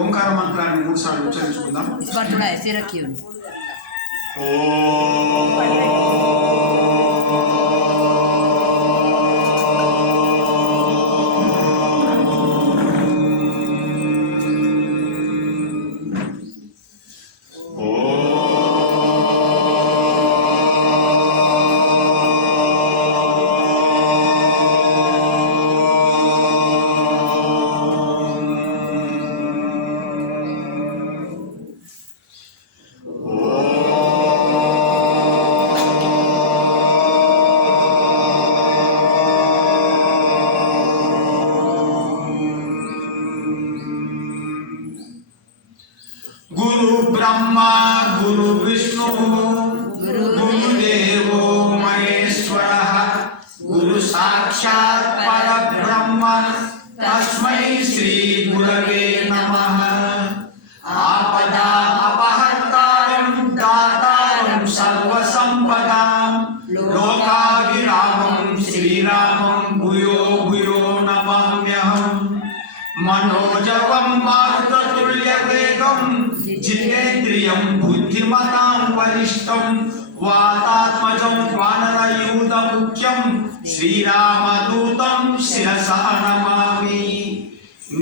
ఓంకార మంత్రాన్ని 3 సార్లు ఉచ్చరించుకుందాం. गुरु ब्रह्मा गुरु विष्णु गुरुदेवो महेश्वरः गुरु साक्षात् परब्रह्म तस्मै श्री गुरवे नमः। आपदापहर्तारं दातारं सर्वसम्पदां लोकाभिरामं श्रीरामं भूयो भूयो नमाम्यहम्। मनोजवं मारुततुल्यवेगं जितेन्द्रियं बुद्धिमतां वरिष्ठं वातात्मजं वानरयूथमुख्यं श्रीरामदूतं शिरसा नमामि।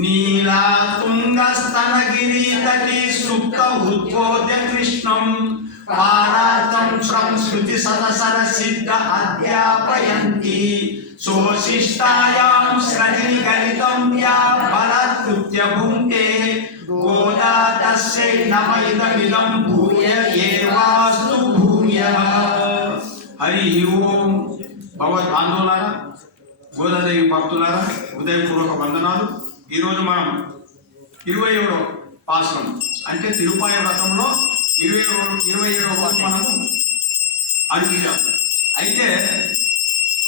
नीलातुङ्गस्तनगिरितटी सुप्त उद्बोध्य कृष्णं पारार्थं श्रुतिसदसरसिद्ध अध्यापयन्ति। सोशिष्टायां श्रनिगलितं या बलकृत्य भुङ्क्ते गोदा तस्यै नम इदमिदं भूय एवास्तु भूयः। हरि ओम। భగవద్బాంధవులారా, గోదాదేవి భక్తులారా, ఉదయపూర్వక వందనాలు. ఈరోజు మనం 27వ పాసనం అంటే తిరుపాయ వ్రతంలో 27వ మనము అడిగాం. అయితే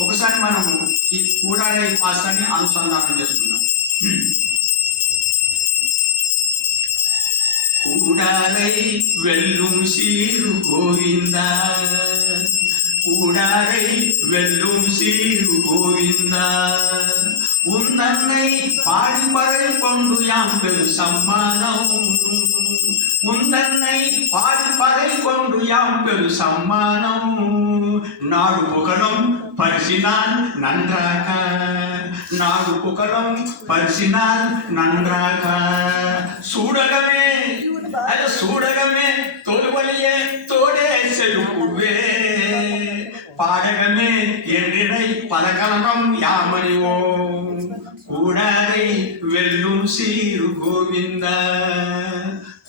ఒకసారి మనము ఈ కూడాలి పాసాన్ని అనుసంధానం చేస్తున్నాం. కూడాలై వెల్లుం సీరు గోవింద, கூடாரை வெல்லும் சீரு கோவிந்தா. உந்தன்னை பாடிப்பறை கொண்டு யாம் பெரு சம்மானம், உந்தன்னை பாடிப்பறை கொண்டு யாம் பெரு சம்மானம். நாடு புகழும் பரிசினால் நன்றாக, நாடு புகழும் பரிசினால் நன்றாக. சூடகமே அது சூடகமே தோல்வலியே தோடே செல்லுவே, பாடகமே என்றினை பலகலகம் யாமறிவோம். கூடாரை வெல்லும் சீரு கோவிந்தா,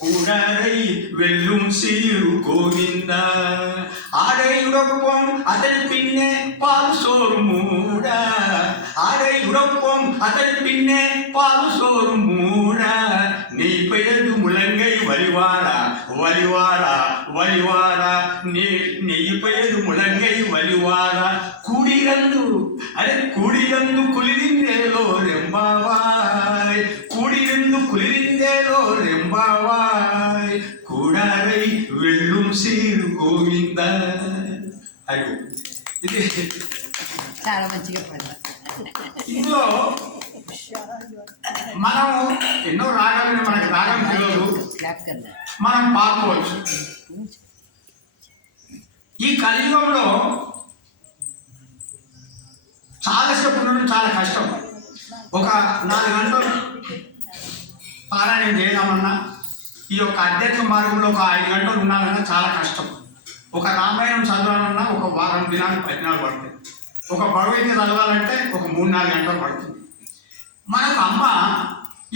கூடாரை வெல்லும் சீரு கோவிந்தா. ஆடையுறப்போம் அதன் பின்னே பால் சோறு மூட, ஆடையுறப்போம் அதன் பின்னே பால் சோறு மூட. நீ பெயர்ந்து முழங்கை வழிவாரா வழிவாரா வழிவாரா, நீ பெயர்ந்து முழங்கை வழிவாரா. கூடிரந்து అదే కూడిరందు కులిరిందేలో రెంబావాయ్, కూడిరందు కులిరిందేలో రెంబావాయ్. కూడారై వెల్లుం సీరు గోవింద. అయ్యో ఇది చాలా మంచిగా పడ్డా. ఇందులో మనం ఎన్నో రాగాలను మనకు రాగం తెలియదు, మనం పాడుకోవచ్చు. ఈ కలియుగంలో చాలాసేపు ఉండడం చాలా కష్టం. ఒక 4 గంటలు పారాయణం చేయదామన్నా, ఈ యొక్క అధ్యాత్మ మార్గంలో ఒక 5 గంటలు ఉండాలన్నా చాలా కష్టం. ఒక రామాయణం చదవాలన్నా ఒక వారం దినాలు 10 దినాలు పడుతుంది. ఒక భగవద్గీత చదవాలంటే ఒక 3-4 గంటలు పడుతుంది. మనకు అమ్మ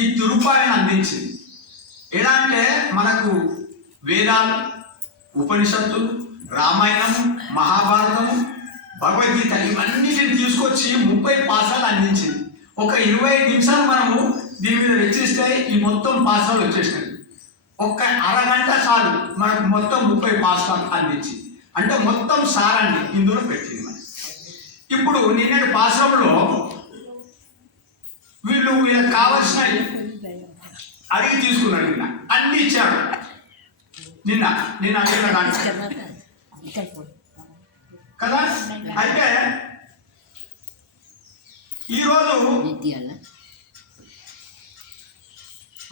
ఈ తిరుపాయను అందించింది. ఎలా అంటే మనకు వేదాలు, ఉపనిషత్తులు, రామాయణం, మహాభారతము, భగవద్గీత ఇవన్నిటిని తీసుకొచ్చి 30 పాసాలు అందించింది. ఒక 25 నిమిషాలు మనము దీని మీద వెచ్చిస్తే ఈ మొత్తం పాసాలు వచ్చేసినాయి. ఒక్క అరగంట చాలు మనకు మొత్తం 30 పాసాలు అందించింది. అంటే మొత్తం సారాన్ని ఇందులో పెట్టింది. ఇప్పుడు నిన్నటి పాసంలో వీళ్ళకి కావాల్సినవి అడిగి తీసుకున్నాడు. నిన్న అన్ని ఇచ్చాడు. నిన్న అడిగిన కదా. అయితే ఈరోజు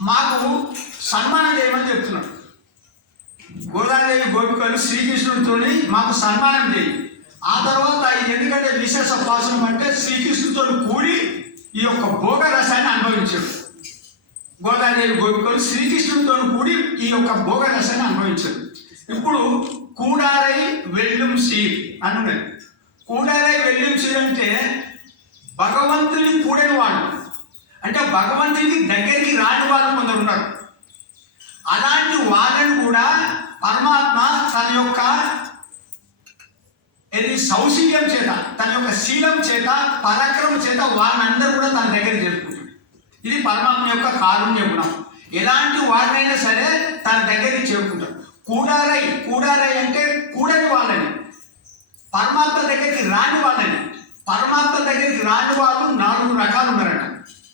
మాకు సన్మానం చేయమని చెప్తున్నాడు. గోదాదేవి గోపికలు శ్రీకృష్ణుడితో మాకు సన్మానం చేయి. ఆ తర్వాత ఇది ఎందుకంటే విశేష ఉపాసనం అంటే శ్రీకృష్ణుడితో కూడి ఈ యొక్క భోగ రసాన్ని అనుభవించాడు. గోదాదేవి గోపికలు శ్రీకృష్ణుడితో కూడి ఈ యొక్క భోగ రసాన్ని అనుభవించాడు. ఇప్పుడు కూడారై వెళ్ళుం సీర్ అని ఉన్నది. కూడారై వెళ్ళుం సీర్ అంటే భగవంతుని కూడని వాళ్ళు, అంటే భగవంతునికి దగ్గరికి రాని వాళ్ళు కొందరు ఉన్నారు. అలాంటి వాళ్ళని కూడా పరమాత్మ తన యొక్క సౌశీల్యం చేత, తన యొక్క శీలం చేత, పరాక్రమం చేత వాళ్ళందరూ కూడా తన దగ్గర చేరుకుంటాడు. ఇది పరమాత్మ యొక్క కారుణ్య గుణం. ఎలాంటి వాడినైనా సరే తన దగ్గరికి చేరుకుంటాడు. కూడారై అంటే కూడని వాళ్ళని, పరమాత్మ దగ్గరికి రాని వాళ్ళని. పరమాత్మ దగ్గరికి రాని వాళ్ళు 4 రకాలు ఉన్నారట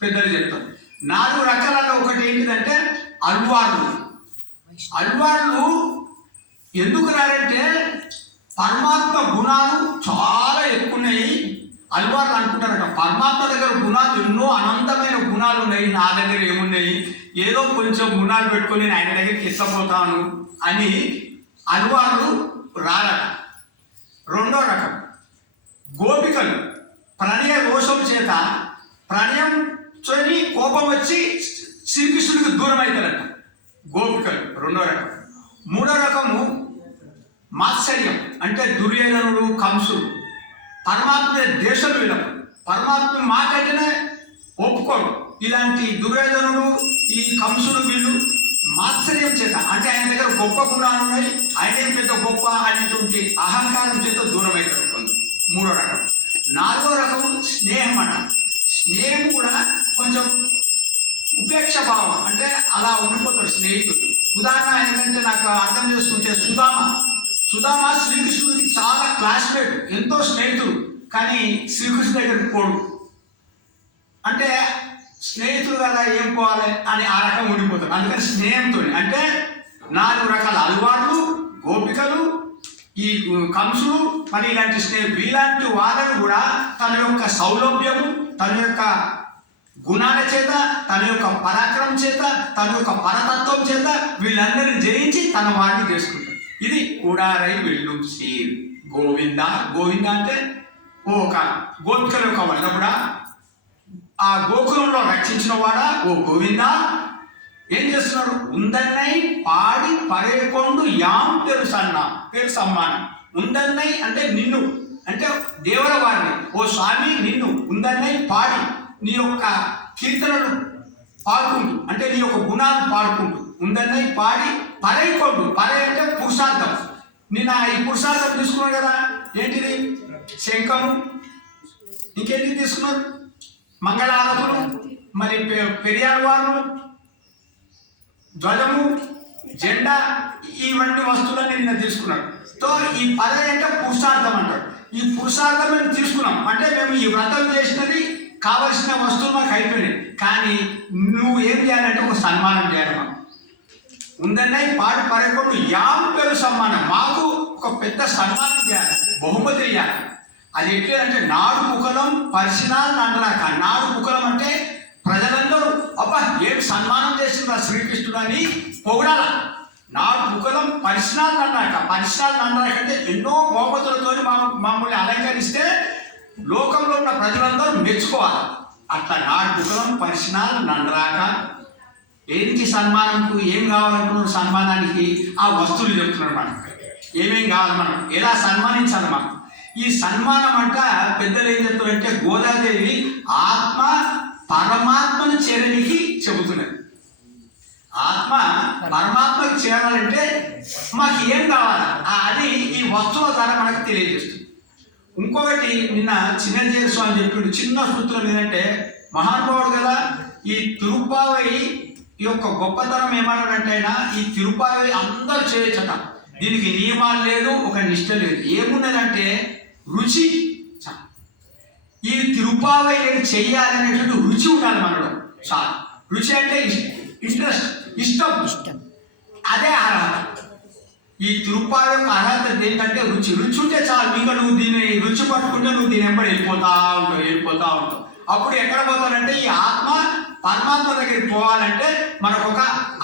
పెద్దలు చెప్తారు. 4 రకాలలో ఒకటి ఏంటిదంటే అల్వార్లు. అల్వార్లు ఎందుకు రారంటే పరమాత్మ గుణాలు చాలా ఎక్కువ ఉన్నాయి. అల్వార్లు అనుకుంటారట పరమాత్మ దగ్గర గుణాలు ఎన్నో అనంతమైన గుణాలు ఉన్నాయి, నా దగ్గర ఏమున్నాయి, ఏదో కొంచెం గుణాలు పెట్టుకొని నేను ఆయన దగ్గరికి ఎత్తపోతాను అని అల్వార్లు రారట. రెండో రకం గోపికలు ప్రణయ రోషం చేత, ప్రణయంతో కోపం వచ్చి శ్రీకృష్ణుడికి దూరం అవుతారట గోపికలు, రెండో రకం. మూడో రకము మాత్సర్యం అంటే దుర్యోధనుడు, కంసుడు. పరమాత్మ దేశం వీళ్ళకు, పరమాత్మ మాకంటేనే ఒప్పుకోడు. ఇలాంటి దుర్యోధనుడు, ఈ కంసుడు వీళ్ళు మాత్సర్యం చేత, అంటే ఆయన దగ్గర గొప్ప గుణాలు ఉన్నాయి, ఆయనే పెద్ద గొప్ప అనేటువంటి అహంకారం చేత దూరం అవుతారు కొంచెం. మూడో రకం. నాలుగో రకము స్నేహం అట. స్నేహం కూడా కొంచెం ఉపేక్ష భావం, అంటే అలా ఉండిపోతాడు స్నేహితుడు. ఉదాహరణ ఏంటంటే నాకు అర్థం చేసుకుంటే సుధామ శ్రీకృష్ణుడికి చాలా క్లాస్మేట్, ఎంతో స్నేహితుడు, కానీ శ్రీకృష్ణుడి దగ్గరికి పోడు. అంటే స్నేహితులు కదా ఏం పోవాలి అని ఆ రకం ఉండిపోతాడు. అందుకని స్నేహంతో అంటే 4 రకాల అలవాట్లు, గోపికలు, ఈ కంసుడు, మరి ఇలాంటి వీలాంటి వాళ్ళను కూడా తన యొక్క సౌలభ్యము, తన యొక్క గుణాల చేత, తన యొక్క పరాక్రమం చేత, తన యొక్క పరతత్వం చేత వీళ్ళందరినీ జయించి తన వాడిని చేసుకుంటాడు. ఇది కూడారై వెళ్ళుం సీర్. గోవింద అంటే ఒక గోపికల యొక్క వల్ల కూడా ఆ గోకులంలో రక్షించిన వాడా ఓ గోవింద ఏం చేస్తున్నాడు? ఉందన్నై పాడి పరేకొండు యాం పేరు సమ్మానం. ఉందన్నై అంటే నిన్ను, అంటే దేవర వారిని, ఓ స్వామి నిన్ను ఉందన్నై పాడి నీ యొక్క కీర్తనలు పాడుకుంటూ, అంటే నీ యొక్క గుణాలు పాడుకుంటూ, ఉందన్నై పాడి పరేకొండు. పరే అంటే పురుషార్థం. నిన్న ఈ పురుషార్థం తీసుకున్నాడు కదా, ఏంటిది? శంఖము, ఇంకేంటి తీసుకున్నారు? మంగళారతులు, మరి పెరియార్ వారు, ధ్వజము, జెండా, ఇవన్నీ వస్తువులన్నీ నిన్న తీసుకున్నాడు. సో ఈ పదే అంటే పురుషార్థం అంటారు. ఈ పురుషార్థం మేము తీసుకున్నాం అంటే మేము ఈ వ్రతం చేసినది కావలసిన వస్తువులు మాకు అయిపోయినాయి. కానీ నువ్వు ఏం చేయాలంటే ఒక సన్మానం చేయాలి. మాకు ఉందన్నై పాడి పరేకొండు యాం పేరు సన్మానం, మాకు ఒక పెద్ద సన్మానం చేయాలి, బహుమతి ఇవ్వాలి. అది ఎట్లేదంటే నాడు పుకలం పరిశీలన అంటాక. నాడు పుకలం అంటే ప్రజలందరూ అబ్బా ఏం సన్మానం చేసిండ్రు శ్రీకృష్ణుడు అని పొగడాల. నాడు పుకలం పరిశీలన అన్నాక. పరిశీలన అన్నాకంటే ఎన్నో బహుమతులతో మమ్మల్ని అలంకరిస్తే లోకంలో ఉన్న ప్రజలందరూ మెచ్చుకోవాలి. అట్లా నాడు పుకలం పరిశీలన అంటాక. ఏంటి సన్మానంకు ఏం కావాలనుకున్న సన్మానానికి ఆ వస్తువులు చెప్తున్నాడు. మనం ఏమేం కావాలి, మనం ఎలా సన్మానించాలి. మనం ఈ సన్మానం అంట పెద్దలు ఏం చెప్తారంటే గోదాదేవి ఆత్మ పరమాత్మను చేరడానికి చెబుతున్నది. ఆత్మ పరమాత్మకి చేరాలంటే మాకు ఏం కావాలా అది ఈ వస్తువుల ద్వారా మనకు తెలియజేస్తుంది. ఇంకొకటి నిన్న చిన్నజీర స్వామి చెప్పిండు చిన్న సూత్రం ఏంటంటే, మహానుభావుడు కదా, ఈ తిరుప్పావై యొక్క గొప్పతనం ఏమన్నాడంటే ఆయన, ఈ తిరుప్పావై అందరూ చేయొచ్చట, దీనికి నియమాలు లేదు, ఒక నిష్ట లేదు. ఏమున్నదంటే రుచి. ఈ తిరుప్పావై చెయ్యాలనేటువంటి రుచి ఉండాలి మనలో. చాలా రుచి అంటే ఇంట్రెస్ట్, ఇష్టం. అదే అర్హత. ఈ తిరుప్పావై యొక్క అర్హత ఏంటంటే రుచి. రుచి ఉంటే చాలు. ఇంకా నువ్వు దీన్ని రుచి పట్టుకుంటే నువ్వు దీని వెంబడి వెళ్ళిపోతా ఉంటావు. అప్పుడు ఎక్కడ పోతానంటే ఈ ఆత్మ పరమాత్మ దగ్గరికి పోవాలంటే మనకు ఒక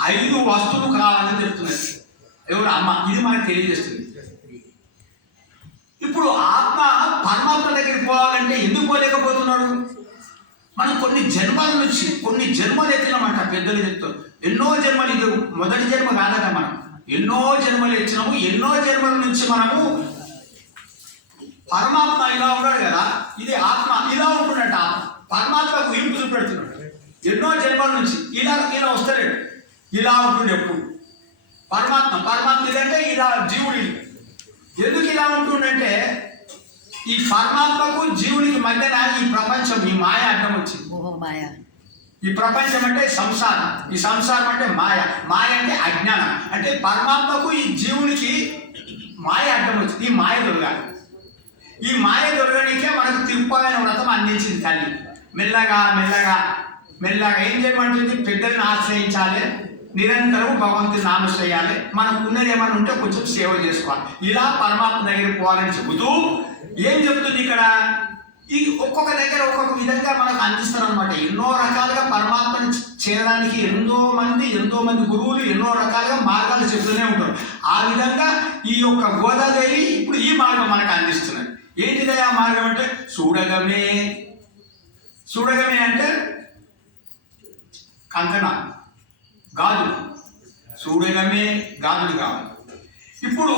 5 వస్తువులు కావాలని చెప్తున్నది ఎవరు అమ్మ. ఇది మనకు తెలియజేస్తుంది. ఇప్పుడు ఆత్మ పరమాత్మ దగ్గరికి పోవాలంటే ఎందుకు పోలేకపోతున్నాడు? మనం కొన్ని జన్మల నుంచి కొన్ని జన్మలు ఎత్తినామంట. పెద్దలు చెప్తారు ఎన్నో జన్మలు, ఇది మొదటి జన్మ కాదట. మనం ఎన్నో జన్మలు ఎత్తినాము. ఎన్నో జన్మల నుంచి మనము పరమాత్మ ఇలా ఉన్నాడు కదా, ఇది ఆత్మ ఇలా ఉంటున్నట్ట. పరమాత్మకు ఇంపు చూపెడుతున్నాడు. ఎన్నో జన్మల నుంచి ఇలా వస్తలేడు, ఇలా ఉంటుండే ఎప్పుడు పరమాత్మ ఇదంటే ఇలా జీవుడి ఎందుకు ఇలా ఉంటుండంటే ఈ పరమాత్మకు జీవుడికి మధ్యన ఈ ప్రపంచం, ఈ మాయ అడ్డం వచ్చింది. ఈ ప్రపంచం అంటే సంసారం, ఈ సంసారం అంటే మాయ, మాయ అంటే అజ్ఞానం. అంటే పరమాత్మకు ఈ జీవుడికి మాయ అడ్డం వచ్చింది. ఈ మాయ దొరగాలి. ఈ మాయ దొరకడానికే మనకు తిరుపైన వ్రతం అందించింది తల్లి. మెల్లగా మెల్లగా మెల్లగా ఏం చేయమంటుంది? పెద్దలను ఆశ్రయించాలి, నిరంతరం భగవంతుని నామం చేయాలి, మనకు ఉన్నది ఏమైనా ఉంటే కొంచెం సేవ చేసుకోవాలి. ఇలా పరమాత్మ దగ్గరికి పోవాలని చెబుతూ ఏం చెబుతుంది ఇక్కడ? ఈ ఒక్కొక్క దగ్గర ఒక్కొక్క విధంగా మనకు అందిస్తారు అనమాట. ఎన్నో రకాలుగా పరమాత్మని చేరడానికి ఎంతో మంది గురువులు ఎన్నో రకాలుగా మార్గాలు చెబుతూనే ఉంటారు. ఆ విధంగా ఈ యొక్క గోదాదేవి ఇప్పుడు ఈ మార్గం మనకు అందిస్తున్నది. ఏంటిదే ఆ మార్గం అంటే చూడగమే. చూడగమే అంటే కంకణ, గాజులు. చూడగమే గాజులు కావాలి. ఇప్పుడు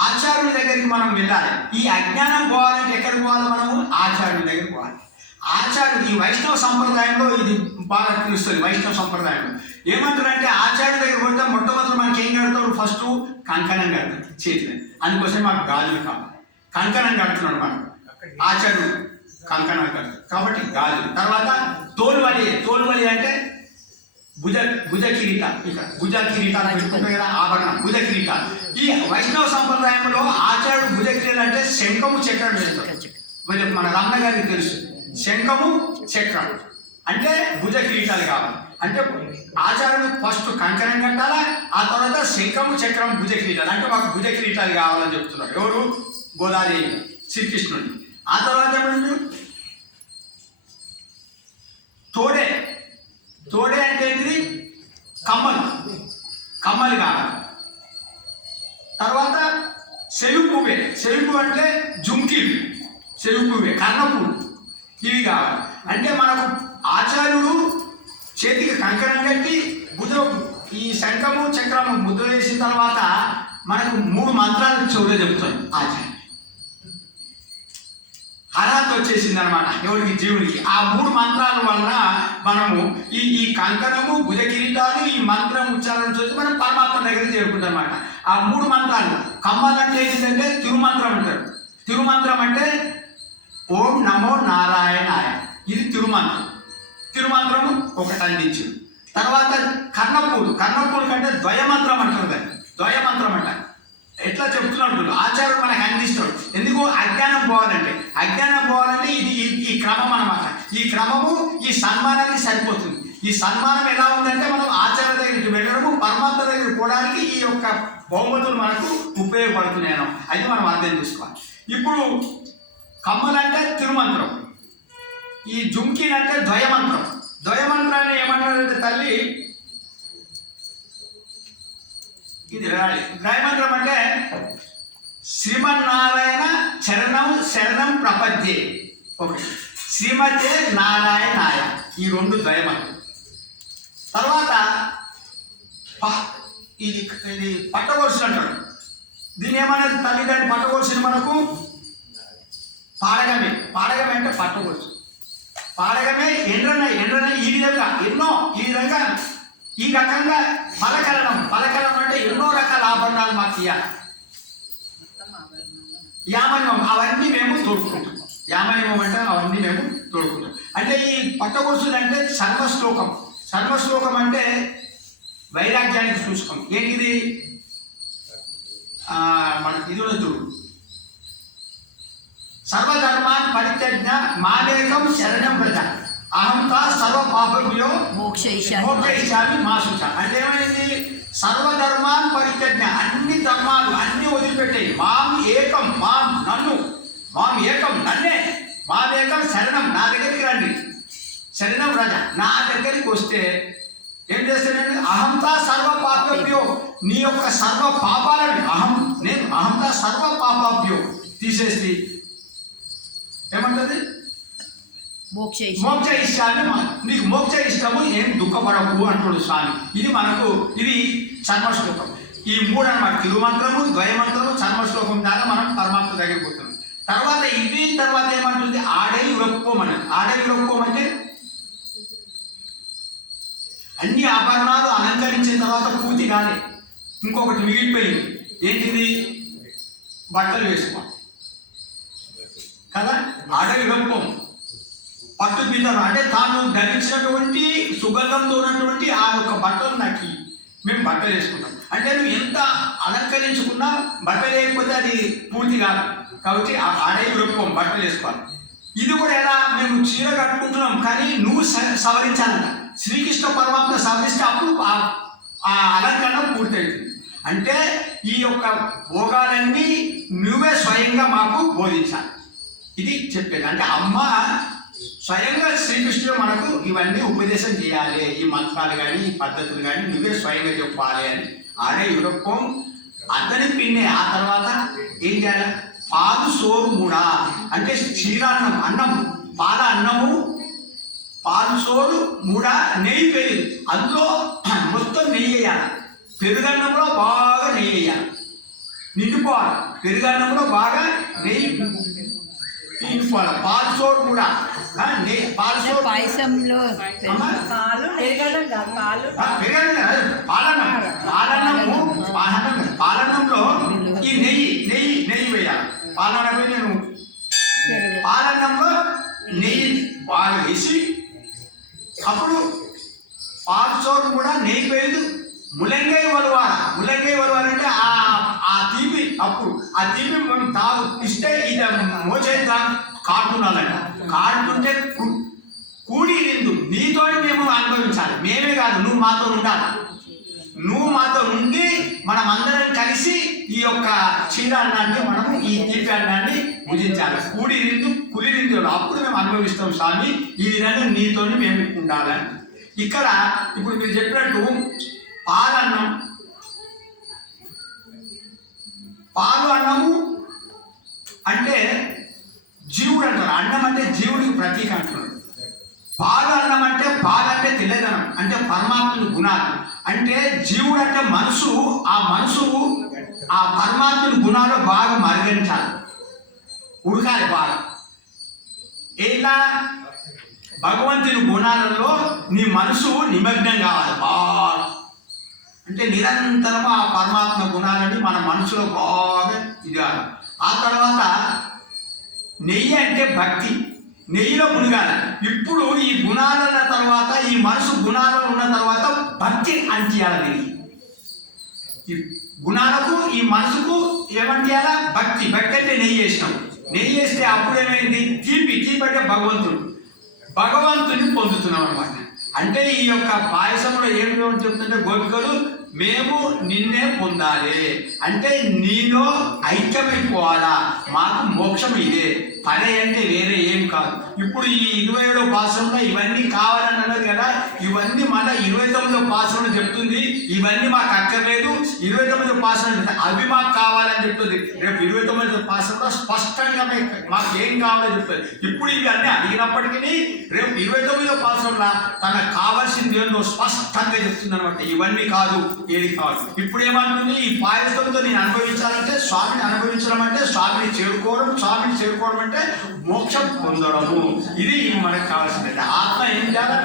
ఆచార్యుల దగ్గరికి మనం వెళ్ళాలి. ఈ అజ్ఞానం పోవాలంటే ఎక్కడికి పోవాలి? మనము ఆచార్యుల దగ్గరికి పోవాలి. ఆచార్యులు ఈ వైష్ణవ సంప్రదాయంలో ఇది బాగా తెలుస్తుంది. వైష్ణవ సంప్రదాయంలో ఏమంటారంటే ఆచార్యుల దగ్గర పోతే మొట్టమొదటి మనకి ఏం కడతాడు? ఫస్ట్ కంకణం కడతాడు చేతిని. అందుకోసం మాకు గాజులు కావాలి. కంకణం కడుతున్నాడు మనం, ఆచార్యుడు కంకణం కడతాడు కాబట్టి గాజులు. తర్వాత తోలువలి అంటే భుజ కిరీటాలు. ఇక్కడ భుజ కిరీటాలు పెట్టుకుంటాయి కదా, ఆభరణం, భుజ కిరీటాలు. ఈ వైష్ణవ సంప్రదాయంలో ఆచార్యుడు భుజ కిరీటాలు అంటే శంఖము చక్రం వేస్తాడు. మన రమణ గారికి తెలుసు, శంఖము చక్రం అంటే భుజ కిరీటాలు కావాలి. అంటే ఆచార్యుడు ఫస్ట్ కంకణం కట్టాలా, ఆ తర్వాత శంఖము చక్రం భుజ కిరీటాలు. అంటే మాకు భుజ కిరీటాలు కావాలని చెప్తున్నారు. ఎవరు? గోదాదేవి, శ్రీకృష్ణుడు. ఆ తర్వాత ఏమంటారు? తోడే అంటే ఏంటిది? కమ్మలు కావాలి. తర్వాత సెవి అంటే జుంకీలు, సెవి పువ్వే, కర్ణపూలు, ఇవి కావాలి. అంటే మనకు ఆచార్యుడు చేతికి కంకణం కట్టి ఈ శంఖము చక్రము ముద్ర వేసిన తర్వాత మనకు 3 మంత్రాలు చెవులో చెబుతాడు ఆచార్యుడు. అర్హత వచ్చేసింది అనమాట ఎవరికి? జీవుడికి. ఆ 3 మంత్రాల వలన మనము ఈ కంకణము, భుజ కిరీటాలు, ఈ మంత్రం ఉచ్చారణ చూసి మనం పరమాత్మ దగ్గరికి చేరుకుంటాం అనమాట. ఆ 3 మంత్రాలు కమ్మాలంటే ఏంటంటే తిరుమంత్రం అంటారు. తిరుమంత్రం అంటే ఓం నమో నారాయణాయ, ఇది తిరుమంత్రము ఒకటి అందించింది. తర్వాత కర్ణపూలు కంటే ద్వయమంత్రం అంటారు. దాన్ని ద్వయమంత్రం అంటారు. ఎట్లా చెప్తున్నాడు ఆచార్యుడు మనకు అందిస్తాడు. ఎందుకు? అజ్ఞానం పోవాలంటే ఇది ఈ క్రమం అన్నమాట. ఈ క్రమము ఈ సన్మానానికి సరిపోతుంది. ఈ సన్మానం ఎలా ఉందంటే మనం ఆచార్య దగ్గరికి వెళ్ళడము, పరమాత్మ దగ్గరికి పోవడానికి ఈ యొక్క బహుమతులు మనకు ఉపయోగపడుతున్నాయను అది మనం అర్థం చేసుకోవాలి. ఇప్పుడు కమ్మలంటే తిరుమంత్రం, ఈ జుంకీలంటే ద్వయమంత్రం. ద్వయమంత్రాన్ని ఏమన్నారంటే తల్లి ఇది ద్వయమంత్రం అంటే శ్రీమన్నారాయణ శరణం ప్రపద్యే. ఒకటి శ్రీమతే నారాయణాయ, ఈ 2 ద్వయమంత్రం. తర్వాత ఇది పట్టగొలుసులు అంటాడు. దీని ఏమన్నది తల్లి? దాన్ని పట్టగొలుసుని మనకు పాడగమే అంటే పట్టగొలుసు. పాడగమే ఎండ్రన ఈ విధంగా ఈ రకంగా పలకరణం అంటే ఎన్నో రకాల ఆభరణాలు మాకు ఇవ్వాలి. యామనిమం అవన్నీ మేము తోడుకుంటాం. యామనిమం అంటే అవన్నీ మేము తోడుకుంటాం. అంటే ఈ పట్టగొలుసులు అంటే సర్వశ్లోకం అంటే వైరాగ్యానికి సూచకం. ఏంటిది? మనకి ఇది చూడు, సర్వధర్మాన్ పరిత్యజ్ఞ మామేకం శరణం వ్రజ అహంతా సర్వ పాపభ్యో మోక్షయిష్యామి మా శుచ. అంటే ఏమైంది? సర్వధర్మాన్ పరిత్యజ్ఞ, అన్ని ధర్మాలు అన్ని వదిలిపెట్టాయి. నన్నే మామేకం శరణం, నా దగ్గరికి రండి. శరణం రజ, నా దగ్గరికి వస్తే ఏం చేస్తానండి? అహంతా సర్వ పాపభ్యో, నీ యొక్క సర్వ పాపాలని నేను అహంతా సర్వ పాపాభ్యో తీసేసి ఏమంటది? మోక్ష ఇష్టాన్ని, నీకు మోక్ష ఇష్టము, ఏం దుఃఖపడకు అంటున్నాడు స్వామి. ఇది చర్మశ్లోకం. ఈ మూడు అన్నమాట, తిరుమంత్రము, ద్వయమంత్రము, చర్మశ్లోకం ద్వారా మనం పరమాత్మ దగ్గరికి పోతున్నాం. తర్వాత ఏమంటుంది? ఆడై ఉరక్కోమని. ఆడై ఉరక్కోమంటే అన్ని ఆభరణాలు అలంకరించిన తర్వాత పూర్తి కాలే, ఇంకొకటి మిగిలిపోయింది. ఏంటిది? బట్టలు వేసుకో కదా. ఆడవి రూపం పట్టు పీతలు అంటే తాను ధరించినటువంటి సుగంధంతో ఉన్నటువంటి ఆ యొక్క బట్టలు నాకు మేము బట్టలు వేసుకుంటాం. అంటే నువ్వు ఎంత అలంకరించుకున్నా బట్టలు వేయకపోతే అది పూర్తి కాదు. కాబట్టి ఆ ఆడవి రూపం బట్టలు వేసుకోవాలి. ఇది కూడా ఎలా? మేము చీర కట్టుకుంటున్నాం కానీ నువ్వు సవరించాలంట. శ్రీకృష్ణ పరమాత్మ సవరిస్తే అప్పుడు ఆ అలంకరణ పూర్తవుతుంది. అంటే ఈ యొక్క భోగాలన్నీ నువ్వే స్వయంగా మాకు బోధించాలి. ఇది చెప్పేది. అంటే అమ్మ స్వయంగా శ్రీకృష్ణుడు మనకు ఇవన్నీ ఉపదేశం చేయాలి. ఈ మంత్రాలు కానీ ఈ పద్ధతులు కానీ నువ్వే స్వయంగా చెప్పాలి అని. ఆడే యురప్పం అతని పిన్నే. ఆ తర్వాత ఏం చేయాలి? పాలు సోరు మూడా అంటే క్షీరాన్నం, అన్నం, పాల అన్నము, పాలు సోరు మూడా, నెయ్యి వేయదు. అందులో మొత్తం నెయ్యి వేయాలి. పెరుగన్నంలో బాగా నెయ్యి వేయాలి, నిండిపోవాలి. పెరుగన్నంలో బాగా నెయ్యి నిండిపోవాలి. పాలు సోరు కూడా పాలు సోరు పాయసంలో పాలన్నంలో ఈ నెయ్యి వేయాలి. పాలనపై నేను పాలన్నంలో నెయ్యి బాగా వేసి అప్పుడు పాలు సోరు కూడా నెయ్యి వేయదు. ములంగై వలవాలంటే ఆ తీపి, అప్పుడు ఆ తీపి మనం ఇస్తే ఇది మోచేది కాడుతున్నాలంట. కాడుతుంటే కూడి నిందు నీతో మేము అనుభవించాలి. మేమే కాదు, నువ్వు మాతో ఉండాలి. నువ్వు మాతో ఉండి మనం అందరం కలిసి ఈ యొక్క క్షీరాన్నాన్ని మనము ఈ తీపి అన్నాన్ని భుజించాలి. కూడి నిందు కులి నిందు అప్పుడు మేము అనుభవిస్తాం స్వామి. ఈ విధంగా నీతోని మేము ఉండాలని. ఇక్కడ ఇప్పుడు మీరు చెప్పినట్టు పాలన్నం, పాలు అన్నము అంటే జీవుడు అంటారు. అన్నం అంటే జీవుడికి ప్రతీక అంటున్నాడు. పాలు అన్నం అంటే పాలంటే తెల్లదనం, అంటే పరమాత్ముని గుణాలు. అంటే జీవుడు అంటే మనసు, ఆ మనసు ఆ పరమాత్ముని గుణాలు బాగా మరిగించాలి, ఉడకాలి బాగా. ఇలా భగవంతుని గుణాలలో నీ మనసు నిమగ్నం కావాలి బాగా. అంటే నిరంతరం ఆ పరమాత్మ గుణాలని మన మనసులో బాగా ఇదాలి. ఆ తర్వాత నెయ్యి అంటే భక్తి, నెయ్యిలో మునిగాలి. ఇప్పుడు ఈ గుణాలన్న తర్వాత, ఈ మనసు గుణాలలో ఉన్న తర్వాత భక్తి అంటియాలి. ఈ గుణాలకు ఈ మనసుకు ఏమంటియాలా? భక్తి. భక్తి అంటే నెయ్యి వేసినాం. నెయ్యి వేస్తే అప్పుడు ఏమైంది? తీపి అంటే భగవంతుని పొందుతున్నాం అనమాట. అంటే ఈ యొక్క పాయసంలో ఏమి చెప్తుంటే గోపికలు మేము నిన్నే పొందాలి అంటే నీలో ఐక్యమైపోవాలా, మాకు మోక్షం ఇదే, పని అంటే వేరే ఏం కాదు. ఇప్పుడు ఈ 27వ పాసంలో ఇవన్నీ కావాలని అన్నది కదా, ఇవన్నీ మళ్ళీ 29వ పాసంలో చెప్తుంది. ఇవన్నీ మాకు అక్కర్లేదు, 29వ పాసంలో అవి మాకు కావాలని చెప్తుంది. రేపు 29వ పాసంలో స్పష్టంగా మాకు ఏం కావాలో చెప్తుంది. ఇప్పుడు ఇవన్నీ అడిగినప్పటికీ రేపు 29వ పాసంలో తనకు కావాల్సింది ఏందో స్పష్టంగా చెప్తుంది అనమాట. ఇవన్నీ కాదు, ఏది కాదు. ఇప్పుడు ఏమంటుంది? ఈ పాయసంతో నేను అనుభవించాలంటే స్వామిని అనుభవించడం అంటే స్వామిని చేరుకోవడం అంటే మోక్షం పొందడము. ఇది మనకు కావాల్సింది. ఆత్మ ఏం చేయాలి?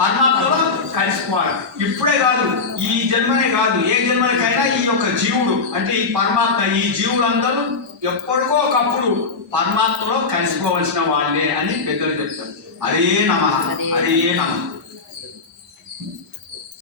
పరమాత్మలో కలిసిపోవాలి. ఇప్పుడే కాదు, ఈ జన్మనే కాదు, ఏ జన్మనికైనా ఈ యొక్క జీవుడు అంటే ఈ పరమాత్మ, ఈ జీవులందరూ ఎప్పటికో ఒకప్పుడు పరమాత్మలో కలిసిపోవలసిన వాళ్ళే అని పెద్దలు చెప్తారు. హరే నమః, హరే నమః.